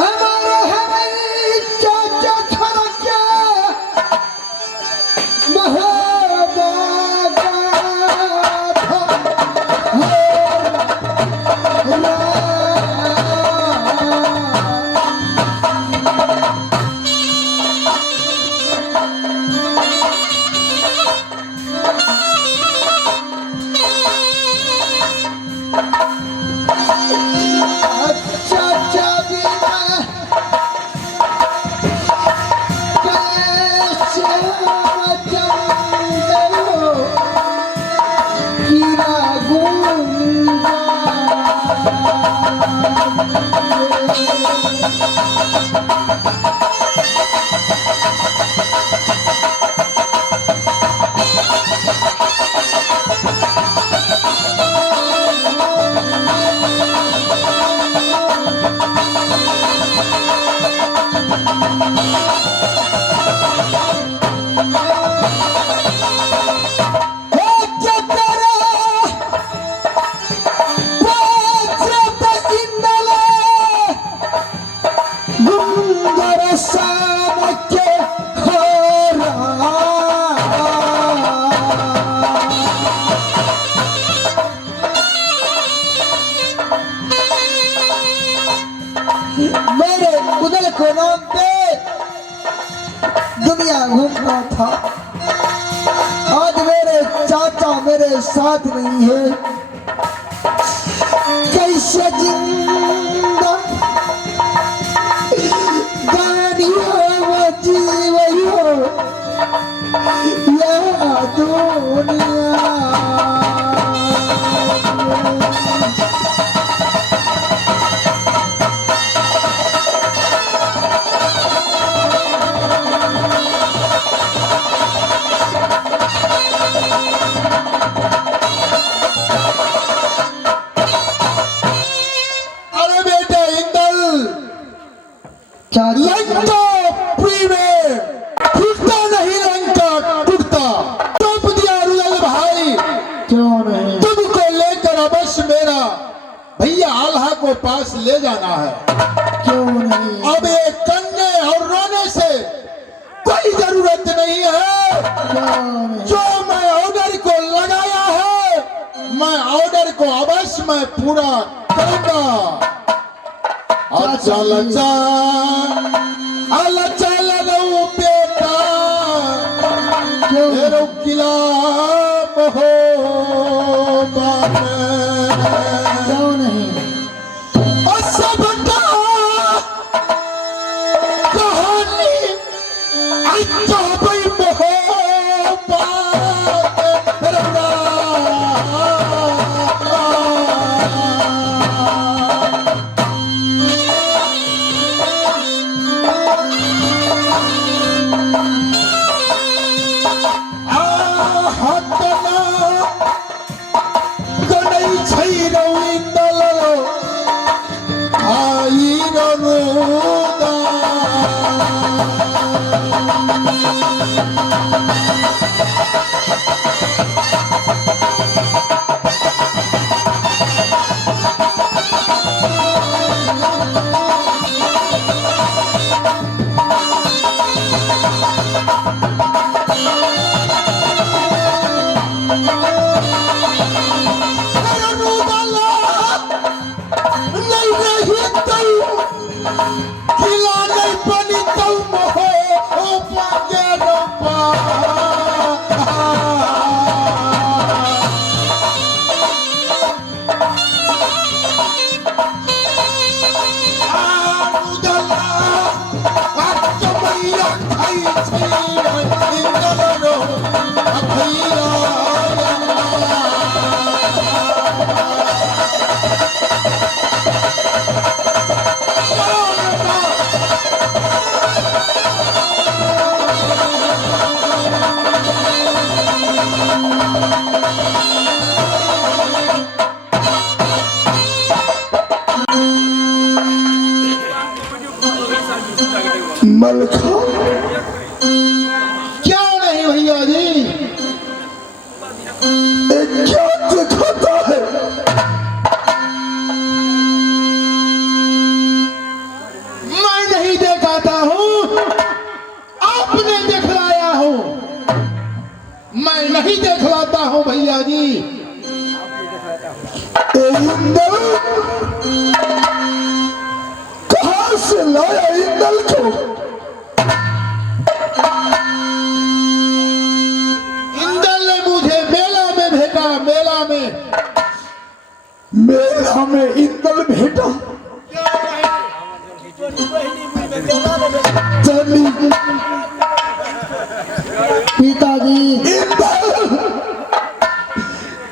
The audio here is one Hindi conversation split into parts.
हमारा है भाई चाचा छोरा क्या महाबागा था चाचा भी कैसे बचाऊं कीड़ा गुंगा मेरे उदल को नाम पे दुनिया घूमता था। आज मेरे चाचा मेरे साथ नहीं है, कैसे जिंदा गानी हो वो जीवन हो या दुनिया। लंका प्री में टूटता नहीं, लंका टूटता टूट दिया रुदल भाई। क्यों नहीं? तुमको लेकर अवश्य मेरा भैया आल्हा को पास ले जाना है। क्यों नहीं? अब ये करने और रोने से कोई जरूरत नहीं है। जो मैं ऑर्डर को लगाया है, मैं ऑर्डर को अवश्य मैं पूरा करूंगा। चल चल रो बेटा रो किला हो क्यों नहीं? और सबका कहानी अच्छा भाई मलखा क्या नहीं भैया जी, क्या दिखाता है? चाहता हूं भैया जी। इंदल कहां से लाया इंदल को? इंदल ने मुझे मेला में भेजा, मेला में। मेला में इंदल भेटा? चली पिताजी, इंदल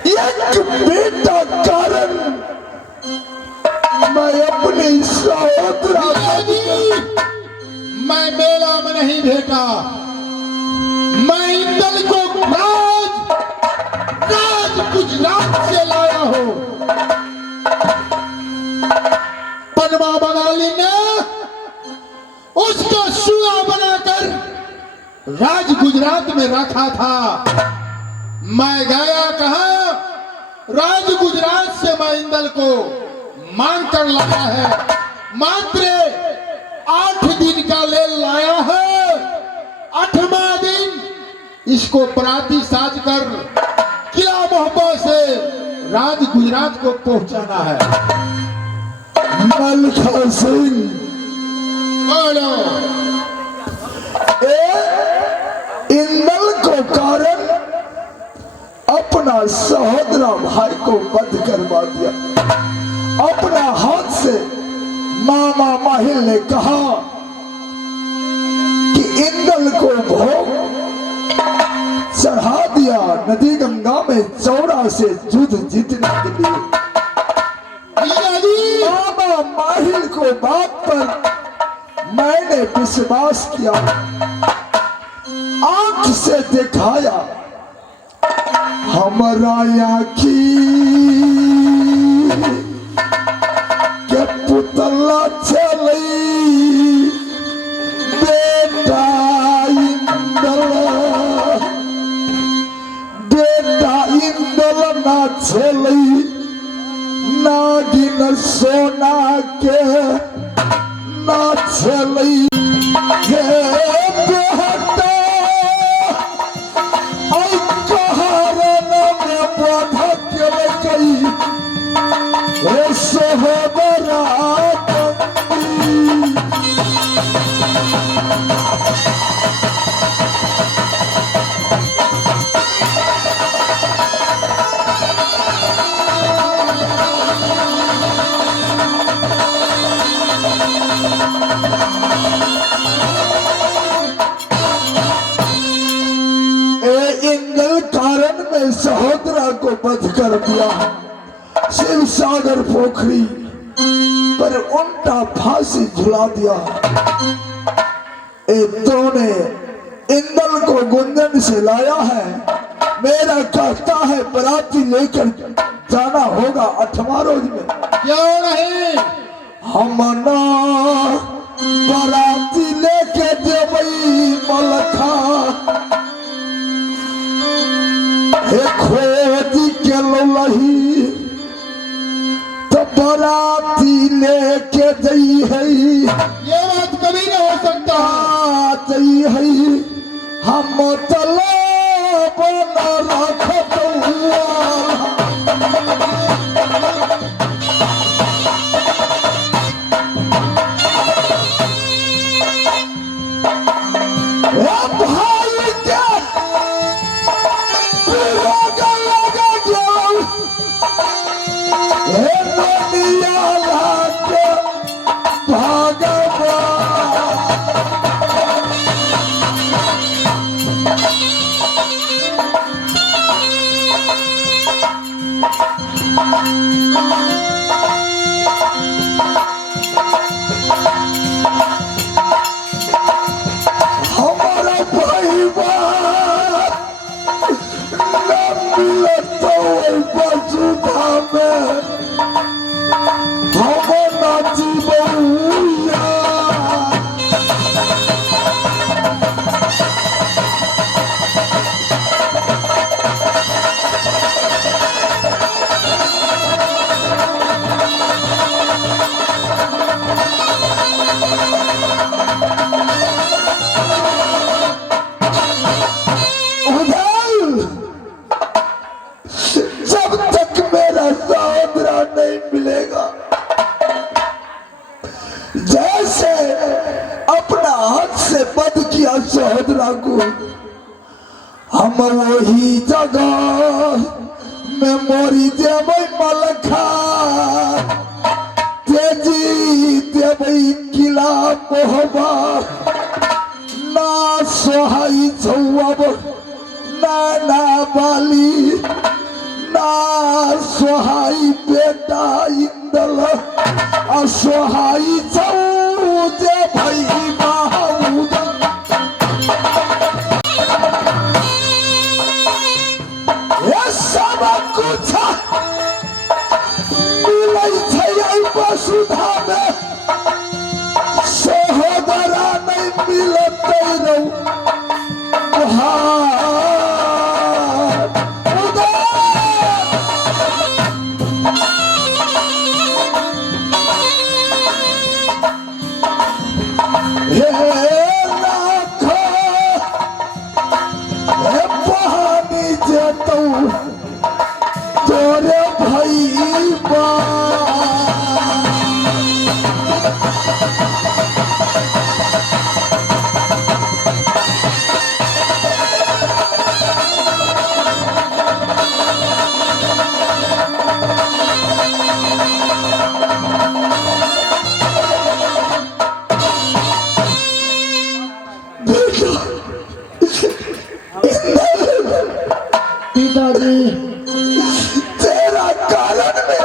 एक बेटा कारण मैं अपने सहोदरा मैं मेला में नहीं भेटा, मैं इंदल को राज गुजरात से लाया हूं। पनवा बंगाली ने उसको सूरा बनाकर राज गुजरात में रखा था। मैं गया कहा, राज गुजरात से मैं इंदल को मांग कर लाया है। मात्र 8 दिन का ले लाया है। 8वां दिन इसको पराती साज कर किला मोहब्बा से राज गुजरात को पहुंचाना है। मलखा सिंह बोलो। इंदल को कारण अपना सहोदरा भाई को वध करवा दिया। अपना हाथ से मामा माहिल ने कहा कि इंदल को भोग चढ़ा दिया नदी गंगा में चौड़ा से युद्ध जीतने के लिए। मामा माहिल को बात पर मैंने विश्वास किया, आंख से दिखाया। हमारा आखी के पुतला चली बेटा इंदल, बेटा इंदल ना चली नागिन सोना के ना चली। इंदल कारण में सहोदरा को वध कर दिया। शिव सागर पोखरी पर उल्टा फांसी झुला दिया। ने इंदल को गुंजन से लाया है। मेरा कहता है बराती लेकर जाना होगा 8वां रोज में। क्यों नहीं? हम ना बराती लेके देवई मलखा खोज के लही तो बराती लेके जई है। ये बात कभी नहीं हो सकता। जई है हम तला बना रखत जैसे अपना हाथ से वध किया सहोदरा को, हम वही जगह में मोरी देव मलखा, तेजी देव किला मोहबा, ना सोहाई छौब ना बाली, ना सोहाई बेटा इंदल, असोहाई छौ जे भई बाहुद। ये सब कुछ मिलै छै एहि वसुधा में, सहोदरा नहीं मिलतै रौ तोरे भई बा। पिताजी तेरा कारण में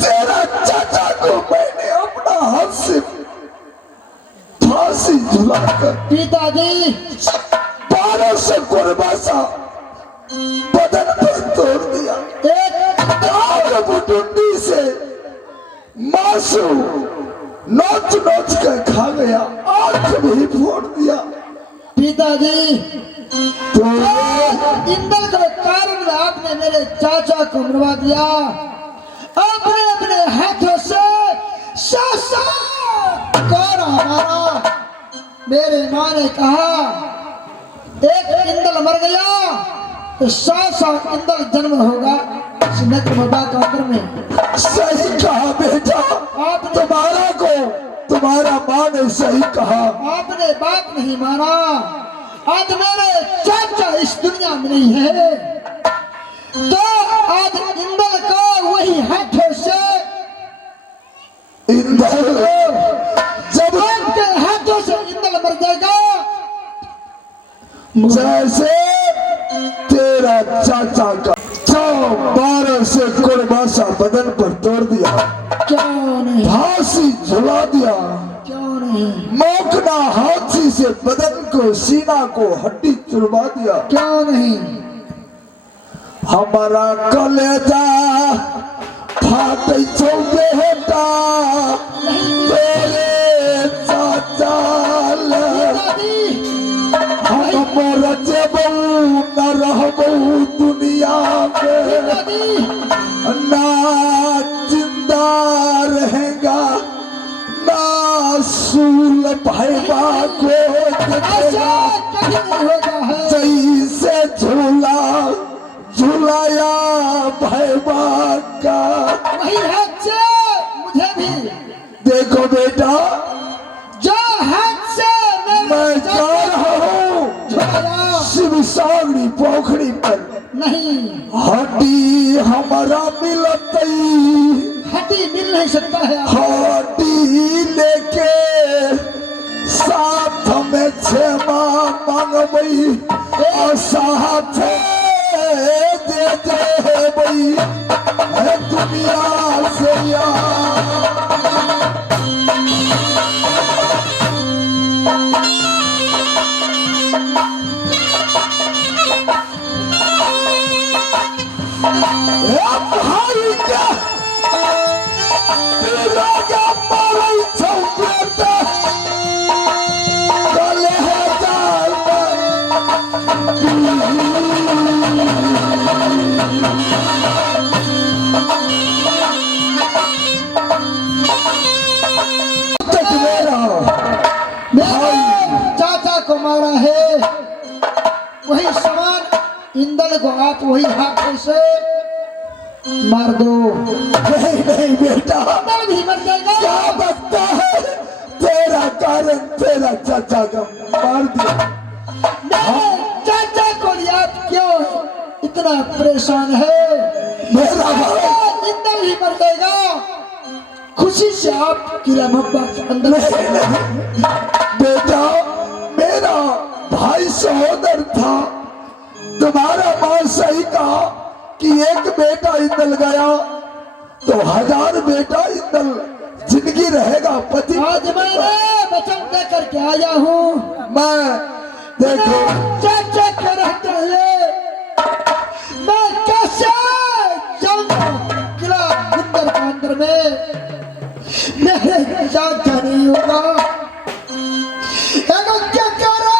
तेरा चाचा को मैंने अपना हाथ से फांसी झुलाकर पिताजी 1200 कुर्बासा बदन पर तोड़ दिया। एक बुटुंडी से मांसू नोच नोच कर खा गया, आंख भी फोड़ दिया। पिताजी तो इंदल के कारण में आपने मेरे चाचा को मरवा दिया। आपने अपने हाथों से सासा कौन हमारा। मेरे माँ ने कहा एक इंदल मर गया तो 700 इंदल जन्म होगा इस नगर में। सही कहा बेटा, आपने तुम्हारा को तुम्हारा माँ ने सही कहा। आपने बात नहीं माना। आज मेरे चाचा इस दुनिया में नहीं है तो आज इंदल को वही हाथों से इंदल जब आपके हाथों से इंदल मर जाएगा। जैसे तेरा चाचा का 12 से कुर्बासा बदन पर तोड़ दिया, क्यों नहीं, फांसी झुला दिया, क्यों नहीं, मोकना हाथी से बदन को सीना को हड्डी चुरवा दिया, क्यों नहीं। हमारा कलेजा फाटे छौ बेटा तेरे चाचा ले। हम मर जेबौ न रहबौ दुनिया में, ना जिंदा रहेगा ना सूल भैबा को देखेगा। जैसे झूला झुलाया भैबा का वही हाथ से मुझे भी देखो बेटा, जो हाथ से मैं जा रहा हूँ झुलाया शिव सागरी पोखरी पर। नहीं, हड्डी हमारा मिलतई, हड्डी मिल नहीं सकता है। हड्डी लेके साथ में क्षमा मांगबई और साथ दे देबई दुनिया से भाई क्या राजा मारई छौ बेटा गले है जाल चाचा को मारा है वही समान इंदल को आप वही हाथों से मार दो। नहीं नहीं बेटा, इंदल भी मर जाएगा। मेरा चाचा का मार दिया। मेरे चाचा को याद क्यों इतना परेशान है? मेरा भाई इंदल ही मर जाएगा। खुशी से आप किला मब्बा के अंदर बेटा, मेरा भाई सहोदर था। तुम्हारा मां सही कहा कि एक बेटा इंदल गया तो 1000 बेटा इंदल जिंदगी रहेगा। पति आज मैंने वचन देकर के आया हूँ। मैं देखो चाचा के रहते हुए मैं कैसे जाऊंगा किला इंदल के अंदर में? मेरे चाचा नहीं होगा। क्या कह रहा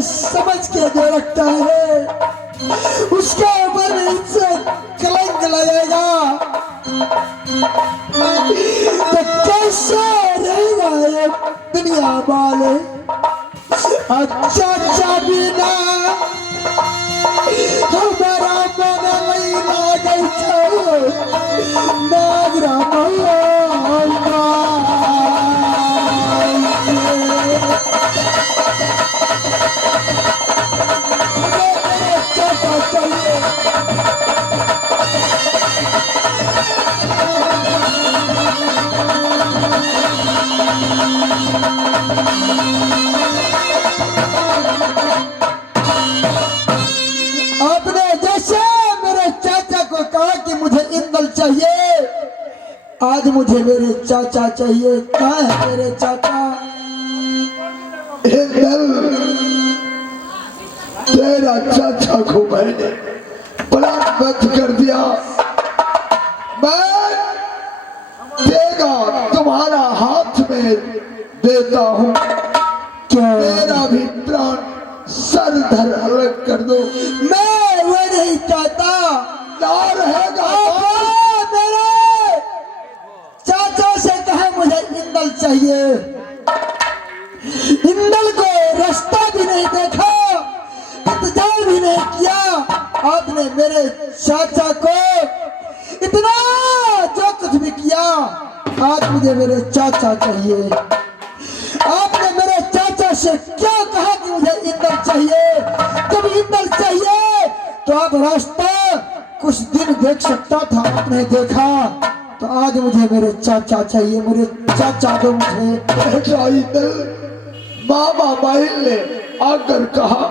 समझ के जो रखता है उसके ऊपर इनसे कलंक लगेगा तो कैसे रहेगा ये दुनिया वाले? अच्छा बिना हमारा मन नहीं लागे नागरा आज मुझे मेरे चाचा चाहिए। कहाँ है मेरे चाचा? तेरा चाचा को मैंने बलात्कार कर दिया। मैं देगा तुम्हारा हाथ में देता हूँ। मेरा भी प्राण सर धर अलग कर दो। मैं वो नहीं चाहता। ना रहेगा चाचा से कहे मुझे इंदल चाहिए। इंदल को रास्ता भी नहीं देखा, इंतजार भी नहीं किया। आपने मेरे चाचा को इतना जो कुछ भी किया, आज मुझे मेरे चाचा चाहिए। आपने मेरे चाचा से क्या कहा कि मुझे इंदल चाहिए? जब इंदल चाहिए तो आप रास्ता कुछ दिन देख सकता था, आपने देखा। तो आज मुझे मेरे चाचा चाहिए। मेरे चाचा दो मुझे। मामा महल ने आकर कहा।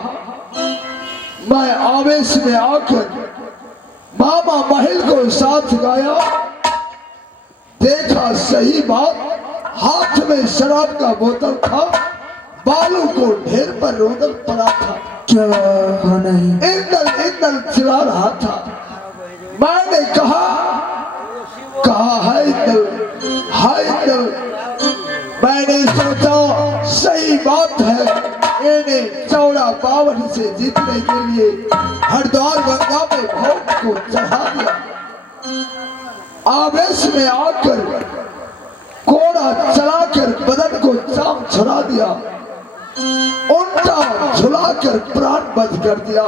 मैं आवेश में आकर मामा महल को साथ गाया। देखा सही बात, हाथ में शराब का बोतल था, बालू को ढेर पर रोदन पड़ा था। क्या नहीं? इंदल इंदल चिल्ला रहा था। मैंने कहा हाय इंदल, हाय इंदल। मैंने सोचा सही बात है, इन्हें चौड़ा पावन से जीतने के लिए हरद्वार गंगा में भोग को चढ़ा दिया। आवेश में आकर कोई चलाकर बदन को चाम छुड़ा दिया, उल्टा झुलाकर प्राण बंद कर दिया।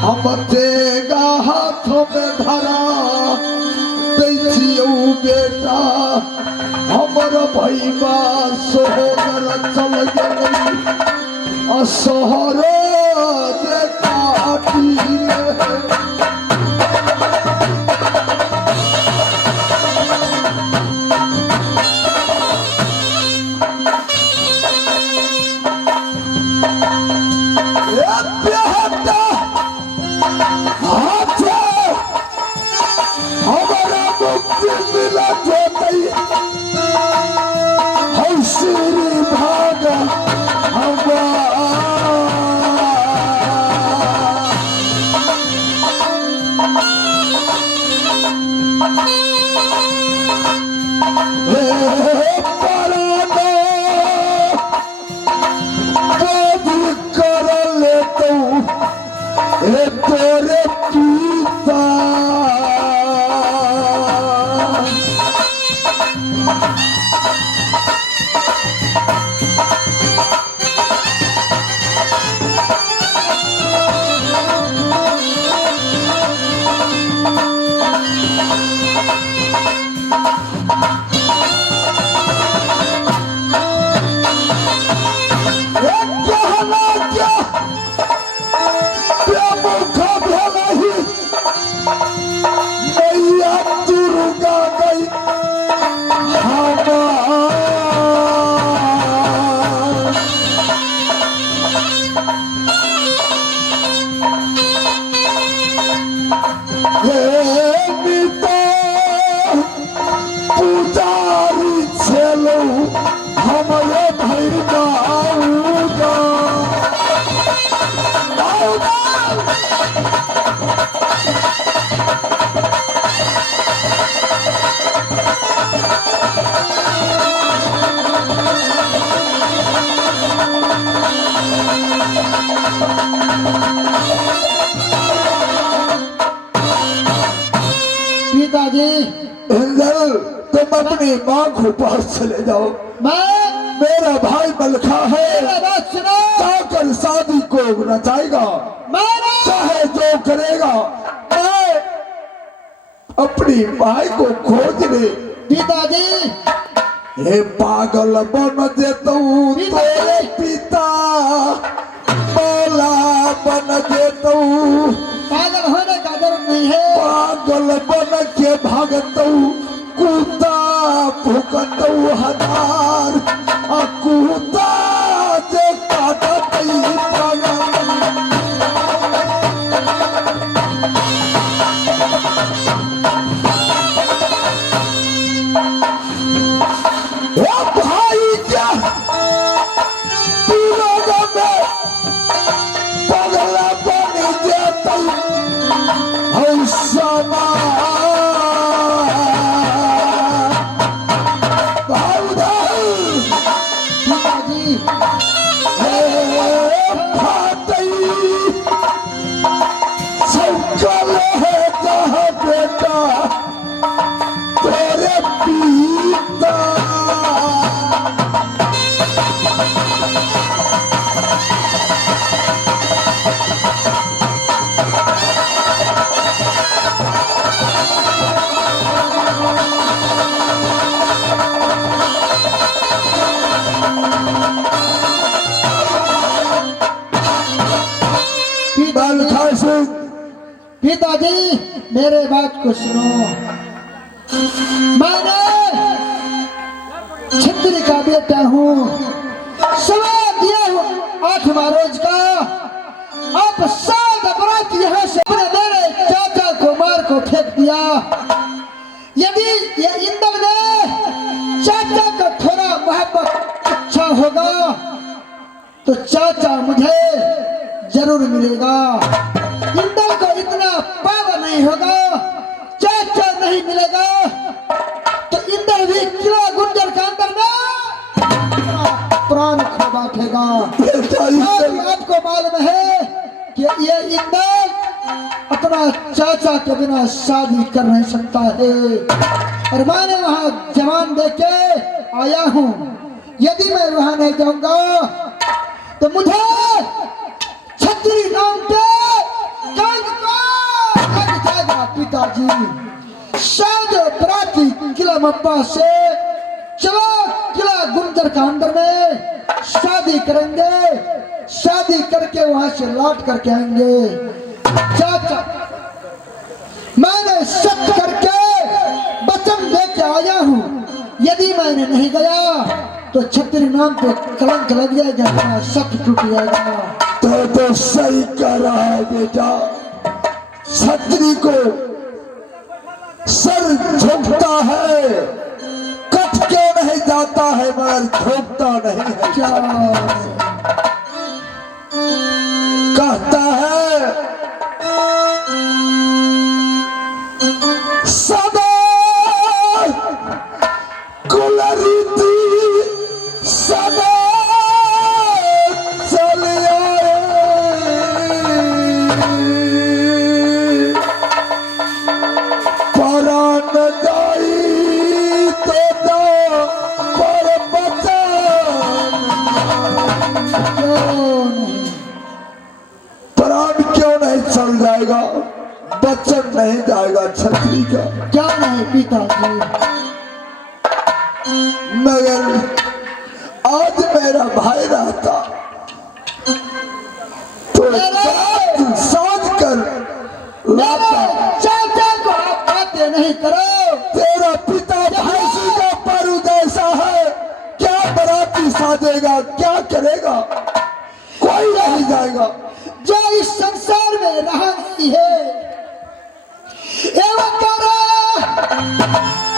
हम तेगा हाथों में धरा दैथियो बेटा, हमर भैया सोहर चल गई असहर हमारा मुक्ति मिला हौसरी भागा कर ले तोरे पीता पिताजी इंदल, तुम अपनी माँ को पास चले जाओ। मैं मेरा भाई मलखा है, मेरा बात सुनो। जाकर शादी को रचाएगा, चाहे जो करेगा। मैं अपनी माई को खोज ले। पिताजी हे पागल बन जेतू तेरे पिता, मौला बन जेतू। पागल होने का जरूरत नहीं है। पागल बन के भागतू, कुत्ता भुकतू हजार, कुत्ता जे काटतई पागल। भाई क्या पूरा में पगला बन जेतू हौसमा। पिताजी सकल है कहा बेटा तेरे पीता। पिताजी मेरे बात को सुनो। मैंने छत्री का बेटा हूँ, समय दिया हूँ 8वां रोज का। अब सात अपराध यहाँ से अपने मेरे चाचा को मार को फेंक दिया। यदि ये इंद्र ने चाचा का थोड़ा मोहब्बत अच्छा होगा तो चाचा मुझे जरूर मिलेगा। इंद्र को इतना पावर नहीं होगा, चाचा नहीं मिलेगा तो इंद्र भी किला गुंजर के अंदर में प्राण खो बैठेगा। आपको मालूम है कि ये इंद्र अपना चाचा के बिना शादी कर नहीं सकता है। और मैंने वहां जवान देखे आया हूं। यदि मैं वहां नहीं जाऊंगा तो मुझे छतरी नाम के कंग को लग जाएगा पिताजी। शायद प्राची किला मप्पा से चलो किला गुंजर का अंदर में शादी करेंगे। शादी करके वहां से लौट करके आएंगे। चाचा मैंने शक करके वचन लेके आया हूं। यदि मैंने नहीं गया तो छतरी नाम पे कलंक लग जाएगा, शक टूट जाएगा। तो सही कह रहा है बेटा। छतरी को सर झुकता है, कट के नहीं जाता है मगर झुकता नहीं है। क्या कहता है सदा कुल रीति सदा चल आए। परान जाई तो जा पर बचन। परान क्यों नहीं चल जाएगा, बचन नहीं जाएगा छतरी का। क्या नहीं पिताजी, मगर आज मेरा भाई रहता तो साज कर लाता। चाचा को आप बातें नहीं करो। तेरा पिता भैंसी का परू जैसा है, क्या बराती साजेगा, क्या करेगा, कोई नहीं जाएगा। जो इस संसार में रहा नहीं है एवं करो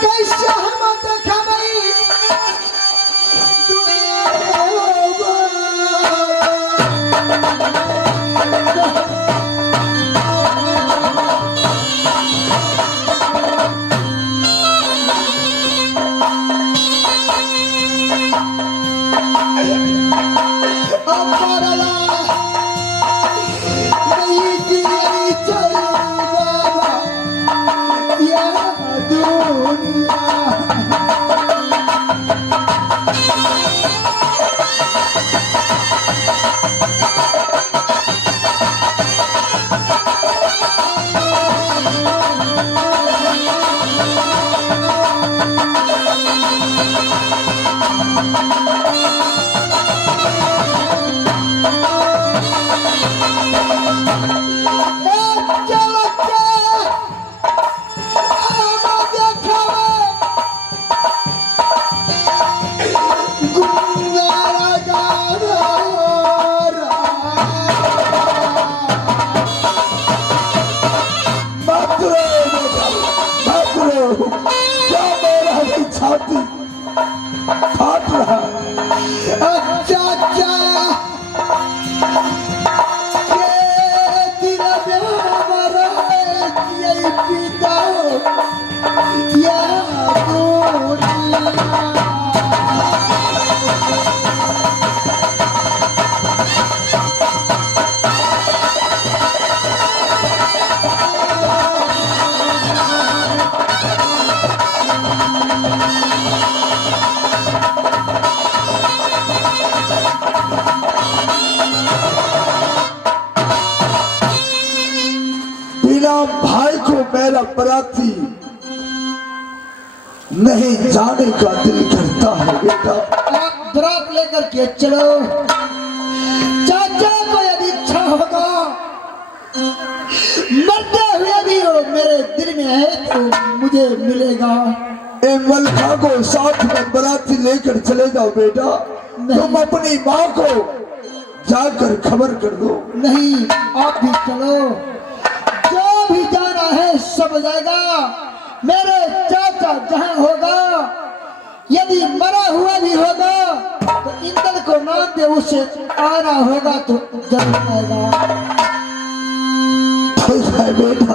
कैसे हम देखा छाती फाट रहा। अच्छा अच्छा ये दिल में हमारा यही पिता या दुनिया। बिना भाई को मेरा बराती नहीं जाने का दिल करता है बेटा। आप बरात लेकर के चलो। चाचा को यदि इच्छा होगा मरते हुए भी वो मेरे दिल में है तो मुझे मिलेगा। ए मलका को साथ में बराती लेकर चले जाओ बेटा। तुम अपनी माँ को जाकर खबर कर दो। नहीं आप भी चलो, जो भी जाना है सब जाएगा। मेरे चाचा जहां होगा यदि मरा हुआ भी होगा तो इंद्र को नाम पे उसे आना होगा तो जरूर आएगा। ठीक है बेटा।